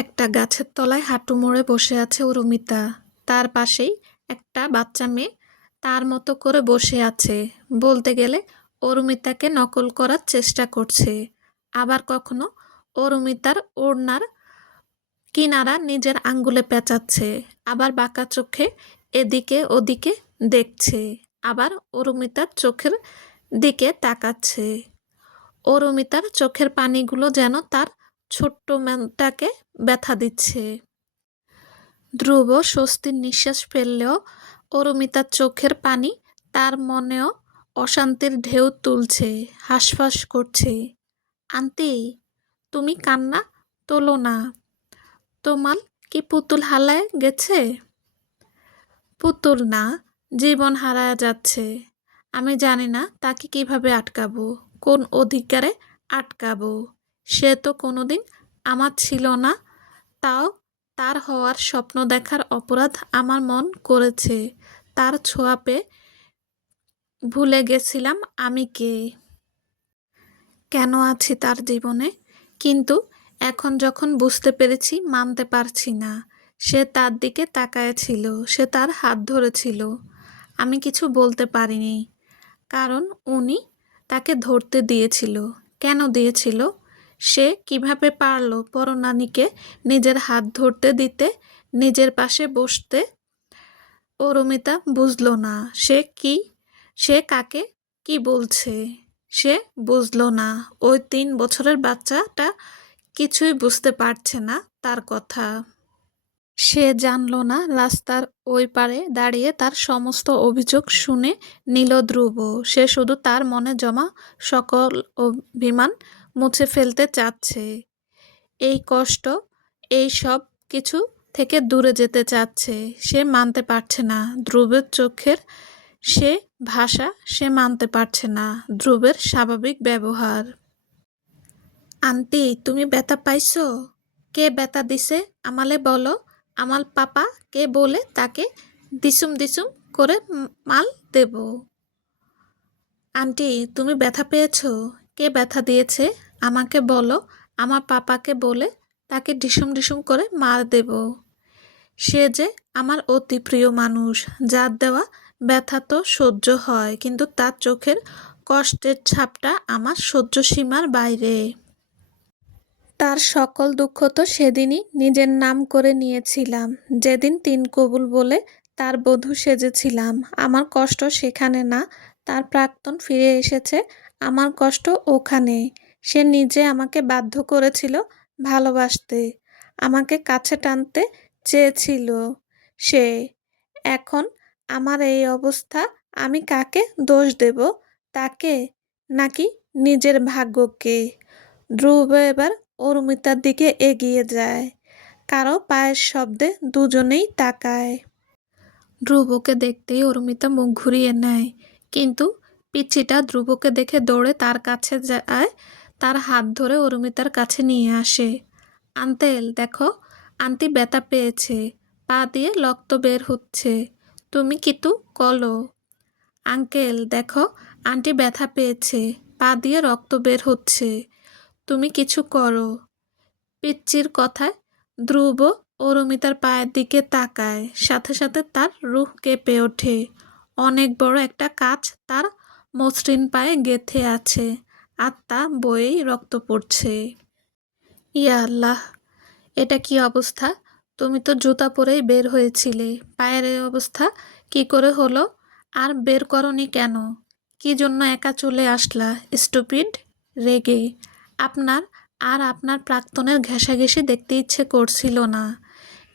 একটা গাছের তলায় হাঁটু মুড়ে বসে আছে অরুমিতা। তার পাশেই একটা বাচ্চা মেয়ে তার মতো করে বসে আছে। বলতে গেলে অরুমিতাকে নকল করার চেষ্টা করছে। আবার কখনো অরুমিতার ওড়নার কিনারা নিজের আঙ্গুলে পেঁচাচ্ছে, আবার বাঁকা চোখে এদিকে ওদিকে দেখছে, আবার অরুমিতার চোখের দিকে তাকাচ্ছে। অরুমিতার চোখের পানিগুলো যেন তার ছোট্ট মনটাকে ব্যথা দিচ্ছে। ধ্রুব স্বস্তির নিঃশ্বাস ফেললেও অরুমিতার চোখের পানি তার মনেও অশান্তির ঢেউ তুলছে, হাঁসফাঁস করছে। আন্টি, তুমি কান্না তোলো না। তোমার কি পুতুল হারায় গেছে? পুতুল না, জীবন হারায় যাচ্ছে। আমি জানি না তাকে কিভাবে আটকাবো, কোন অধিকারে আটকাবো। সে তো কোনোদিন আমার ছিল না, তাও তার হওয়ার স্বপ্ন দেখার অপরাধ আমার মন করেছে। তার ছোঁয়া পেয়ে ভুলে গেছিলাম আমি কে, কেন আছি তার জীবনে। কিন্তু এখন যখন বুঝতে পেরেছি, মানতে পারছি না। সে তার দিকে তাকায় ছিল, সে তার হাত ধরেছিল। আমি কিছু বলতে পারিনি, কারণ উনি তাকে ধরতে দিয়েছিল। কেন দিয়েছিল? সে কিভাবে পারল পরনারীকে নিজের হাত ধরতে দিতে, নিজের পাশে বসতে? অরুমিতা বুঝল না সে কাকে কি বলছে। সে বুঝল না। ওই 3 বছরের বাচ্চাটা কিছুই বুঝতে পারছে না তার কথা। সে জানল না রাস্তার ওই পারে দাঁড়িয়ে তার সমস্ত অভিযোগ শুনে নিল ধ্রুব। সে শুধু তার মনে জমা সকল অভিমান মুছে ফেলতে চাচ্ছে। এই কষ্ট, এই সব কিছু থেকে দূরে যেতে চাচ্ছে। সে মানতে পারছে না ধ্রুবের চোখের সে ভাষা, সে মানতে পারছে না ধ্রুবের স্বাভাবিক ব্যবহার। আন্টি, তুমি ব্যথা পাইছো? কে ব্যথা দিছে আমালে বলো। আমার পাপা কে বলে তাকে দিসুম দিসুম করে মাল দেব। আন্টি, তুমি ব্যথা পেয়েছো? কে ব্যথা দিয়েছে আমাকে বলো। আমার পাপাকে বলে তাকে ডিসুম ডিসুম করে মার দেব। সে যে আমার অতি প্রিয় মানুষ, যার দেওয়া ব্যথা তো সহ্য হয়, কিন্তু তার চোখের কষ্টের ছাপটা আমার সহ্য সীমার বাইরে। তার সকল দুঃখ তো সেদিনই নিজের নাম করে নিয়েছিলাম, যেদিন 3 কবুল বলে তার বধূ সেজেছিলাম। আমার কষ্ট সেখানে না, তার প্রাক্তন ফিরে এসেছে, আমার কষ্ট ওখানে। সে নিজে আমাকে বাধ্য করেছিল ভালোবাসতে, আমাকে কাছে টানতে চেয়েছিল সে। এখন আমার এই অবস্থা, আমি কাকে দোষ দেব? তাকে নাকি নিজের ভাগ্যকে? ধ্রুব এবার অরুমিতার দিকে এগিয়ে যায়। কারো পায়ের শব্দে দুজনেই তাকায়। ধ্রুবকে দেখতেই অরুমিতা মুখ ঘুরিয়ে নেয়, কিন্তু পিচ্চিটা ধ্রুবকে দেখে দৌড়ে তার কাছে যায়, তার হাত ধরে অরুমিতার কাছে নিয়ে আসে। আঙ্কেল দেখো, আন্টি ব্যথা পেয়েছে, পা দিয়ে রক্ত বের হচ্ছে, তুমি কিন্তু কলো। আঙ্কেল দেখো, আন্টি ব্যথা পেয়েছে, পা দিয়ে রক্ত বের হচ্ছে, তুমি কিছু করো। পিচ্চির কথায় ধ্রুব অরুমিতার পায়ের দিকে তাকায়, সাথে সাথে তার রুহ কেঁপে ওঠে। অনেক বড় একটা কাচ তার মসৃণ পায়ে গেঁথে আছে, আর তা বয়েই রক্ত পড়ছে। ইয়া আল্লাহ, এটা কি অবস্থা? তুমি তো জুতা পরেই বের হয়েছিলে, পায়ের এই অবস্থা কি করে হলো? আর বের করনি কেন? কি জন্য একা চলে আসলা স্টুপিড? রেগে আপনার প্রাক্তনের ঘেঁষাঘেঁষি দেখতে ইচ্ছে করছিল না।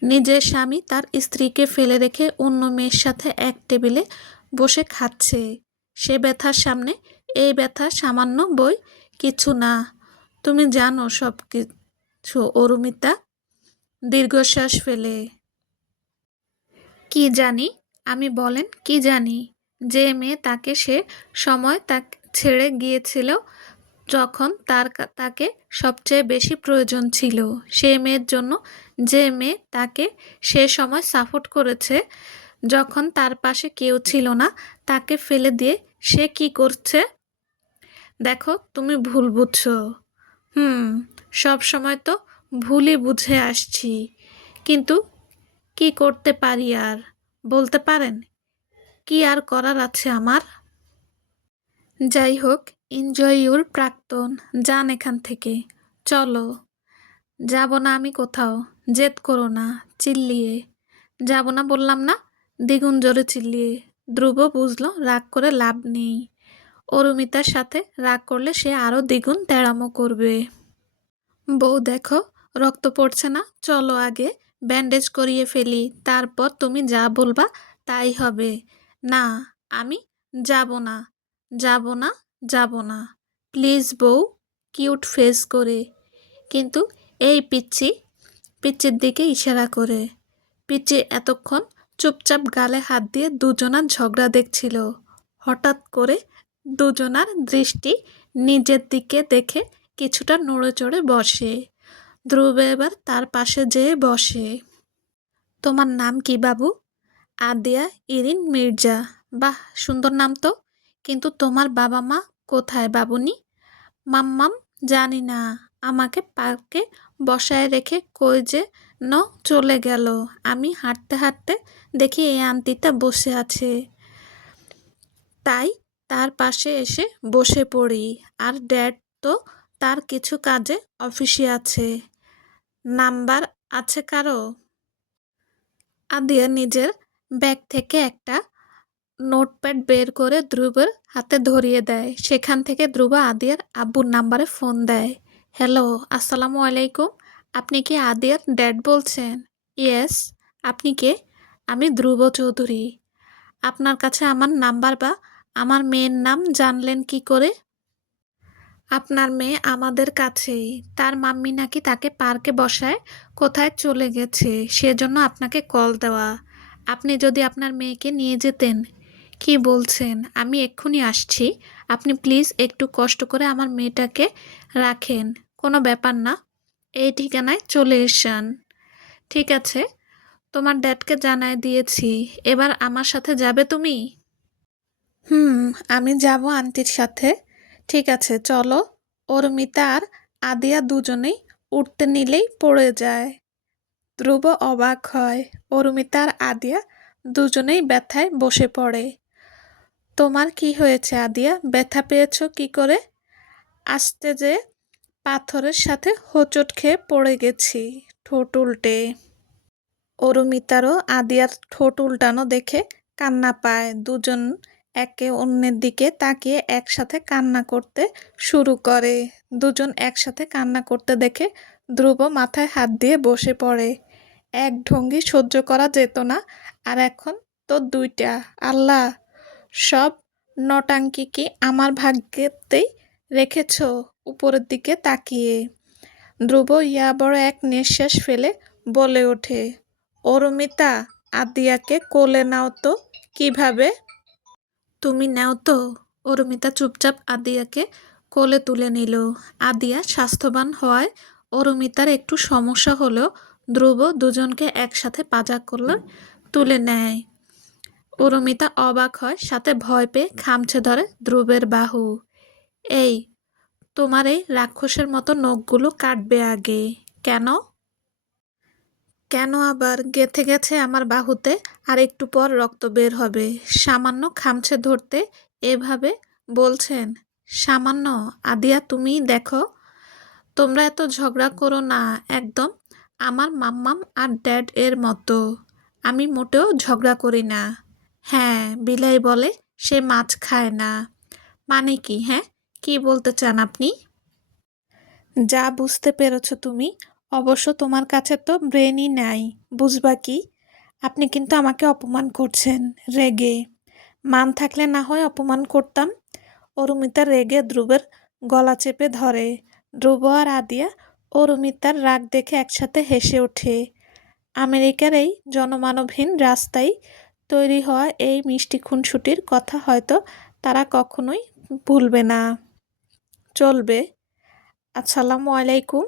নিজের স্বামী তার স্ত্রীকে ফেলে রেখে অন্য মেয়ের সাথে এক টেবিলে বসে খাচ্ছে, সে ব্যথার সামনে এই ব্যথা সামান্য বই কিছু না। তুমি জানো সব কিছু। অরুমিতা দীর্ঘশ্বাস ফেলে। কি জানি আমি? বলেন কি জানি? যে মেয়ে তাকে সে সময় তাকে ছেড়ে গিয়েছিল যখন তাকে সবচেয়ে বেশি প্রয়োজন ছিল, সে মেয়ের জন্য, যে মেয়ে তাকে সে সময় সাপোর্ট করেছে যখন তার পাশে কেউ ছিল না, তাকে ফেলে দিয়ে সে কি করছে? দেখো, তুমি ভুল বুঝছো। সব সময় তো ভুলই বুঝে আসছি, কিন্তু কি করতে পারি আর? বলতে পারেন কি আর করার আছে আমার? যাই হোক, এনজয় ইউর প্রাক্তন। যান এখান থেকে, চলো। যাব না আমি কোথাও, জেদ করো না চিল্লিয়ে। যাব না বললাম না, দ্বিগুণ জোরে চিল্লিয়ে। ধ্রুব বুঝলো রাগ করে লাভ নেই, অরুমিতার সাথে রাগ করলে সে আরো দ্বিগুণ তেড়ামো করবে। বউ দেখো, রক্ত পড়ছে না, চলো আগে ব্যান্ডেজ করিয়ে ফেলি, তারপর তুমি যা বলবা তাই হবে। না, আমি যাব না, যাব না, যাব না, প্লিজ বউ, কিউট ফেস করে। কিন্তু এই পিচ্চি, পিচ্চির দিকে ইশারা করে। পিচ্চি এতক্ষণ চুপচাপ গালে হাত দিয়ে দুজনার ঝগড়া দেখছিল। হঠাৎ করে দুজনার দৃষ্টি নিজের দিকে দেখে কিছুটা নড়ে চড়ে বসে। ধ্রুব এবার তার পাশে যেয়ে বসে। তোমার নাম কি বাবু? আদিয়া ইরিন মির্জা। বাহ, সুন্দর নাম তো। কিন্তু তোমার বাবা মা কোথায় বাবুনি? মাম্মাম জানি না, আমাকে পার্কে বসায় রেখে কই যে ন চলে গেল। আমি হাঁটতে হাঁটতে দেখি এই আন্টিটা বসে আছে, তাই তার পাশে এসে বসে পড়ি। আর ড্যাড তো তার কিছু কাজে অফিসে আছে। নাম্বার আছে কারো? আদিয়া নিজের ব্যাগ থেকে একটা নোটপ্যাড বের করে ধ্রুবের হাতে ধরিয়ে দেয়। সেখান থেকে ধ্রুব আদিয়ার আব্বুর নাম্বারে ফোন দেয়। হ্যালো, আসসালামু আলাইকুম। আপনি কি আদিয়ার ড্যাড বলছেন? ইয়েস। আপনি কে? আমি ধ্রুব চৌধুরী। আপনার কাছে আমার নাম্বার বা আমার মেয়ের নাম জানলেন কি করে? আপনার মেয়ে আমাদের কাছেই। তার মাম্মি নাকি তাকে পার্কে বসায় কোথায় চলে গেছে, সেজন্য আপনাকে কল দেওয়া। আপনি যদি আপনার মেয়েকে নিয়ে যেতেন। কি বলছেন? আমি এক্ষুনি আসছি। আপনি প্লিজ একটু কষ্ট করে আমার মেয়েটাকে রাখেন। কোনো ব্যাপার না, এই ঠিকানায় চলে এসান। ঠিক আছে, তোমার ড্যাডকে জানায় দিয়েছি। এবার আমার সাথে যাবে তুমি? হুম, আমি যাব আন্টির সাথে। ঠিক আছে, চলো। অরুমিতা আর আদিয়া দুজনেই উঠতে নিলেই পড়ে যায়। ধ্রুব অবাক হয়। অরুমিতা আর আদিয়া দুজনেই ব্যথায় বসে পড়ে। তোমার কি হয়েছে আদিয়া? ব্যথা পেয়েছো কি করে? আসতে যে পাথরের সাথে হোঁচট খেয়ে পড়ে গেছি, ঠোঁট উল্টে। অরুমিতারও আদিয়ার ঠোঁট উল্টানো দেখে কান্না পায়। দুজন একে অন্যের দিকে তাকিয়ে একসাথে কান্না করতে শুরু করে। দুজন একসাথে কান্না করতে দেখে ধ্রুব মাথায় হাত দিয়ে বসে পড়ে। এক ঢঙ্গি সহ্য করা যেত না, আর এখন তো দুইটা। আল্লাহ, সব নটাঙ্কি কি আমার ভাগ্যেতেই রেখেছ? উপরের দিকে তাকিয়ে ধ্রুব ইয়া বড় এক নিঃশ্বাস ফেলে বলে ওঠে, অরুমিতা, আদিয়াকে কোলে নাও তো। কিভাবে? তুমি নাও তো। অরুমিতা চুপচাপ আদিয়াকে কোলে তুলে নিল। আদিয়া স্বাস্থ্যবান হওয়ায় অরুমিতার একটু সমস্যা হলেও ধ্রুব দুজনকে একসাথে পাজা করলে তুলে নেয়। অরুমিতা অবাক হয়, সাথে ভয় পেয়ে খামছে ধরে ধ্রুবের বাহু। এই, তোমার এই রাক্ষসের মতো নখগুলো কাটবে আগে। কেন? কেন আবার? গেঁথে গেছে আমার বাহুতে, আর একটু পর রক্ত বের হবে। সামান্য খামছে ধরতে এভাবে বলছেন? সামান্য? আদিয়া, তুমি দেখো, তোমরা এত ঝগড়া করো না, একদম আমার মাম্মাম আর ড্যাড এর মতো। আমি মোটেও ঝগড়া করি না। হ্যাঁ, বিলাই বলে সে মাছ খায় না। মানে কি? হ্যাঁ, কি বলতে চান আপনি? যা বুঝতে পেরেছ তুমি। অবশ্য তোমার কাছে তো ব্রেনই নাই, বুঝবা কি? আপনি কিন্তু আমাকে অপমান করছেন রেগে। মান থাকলে না হয় অপমান করতাম। অরুমিতা রেগে ধ্রুবের গলা চেপে ধরে। ধ্রুব আর আদিয়া অরুমিতার রাগ দেখে একসাথে হেসে ওঠে। আমেরিকার এই জনমানবহীন রাস্তায় তৈরি হওয়া এই মিষ্টি খুনসুটির কথা হয়তো তারা কখনোই ভুলবে না। চলবে। আসসালামু আলাইকুম।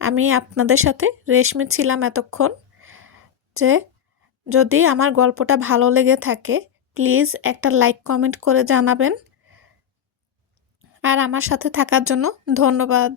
আমি আপনাদের সাথে রেশমি ছিলাম এতক্ষণ। যে যদি আমার গল্পটা ভালো লেগে থাকে, প্লিজ একটা লাইক কমেন্ট করে জানাবেন। আর আমার সাথে থাকার জন্য ধন্যবাদ।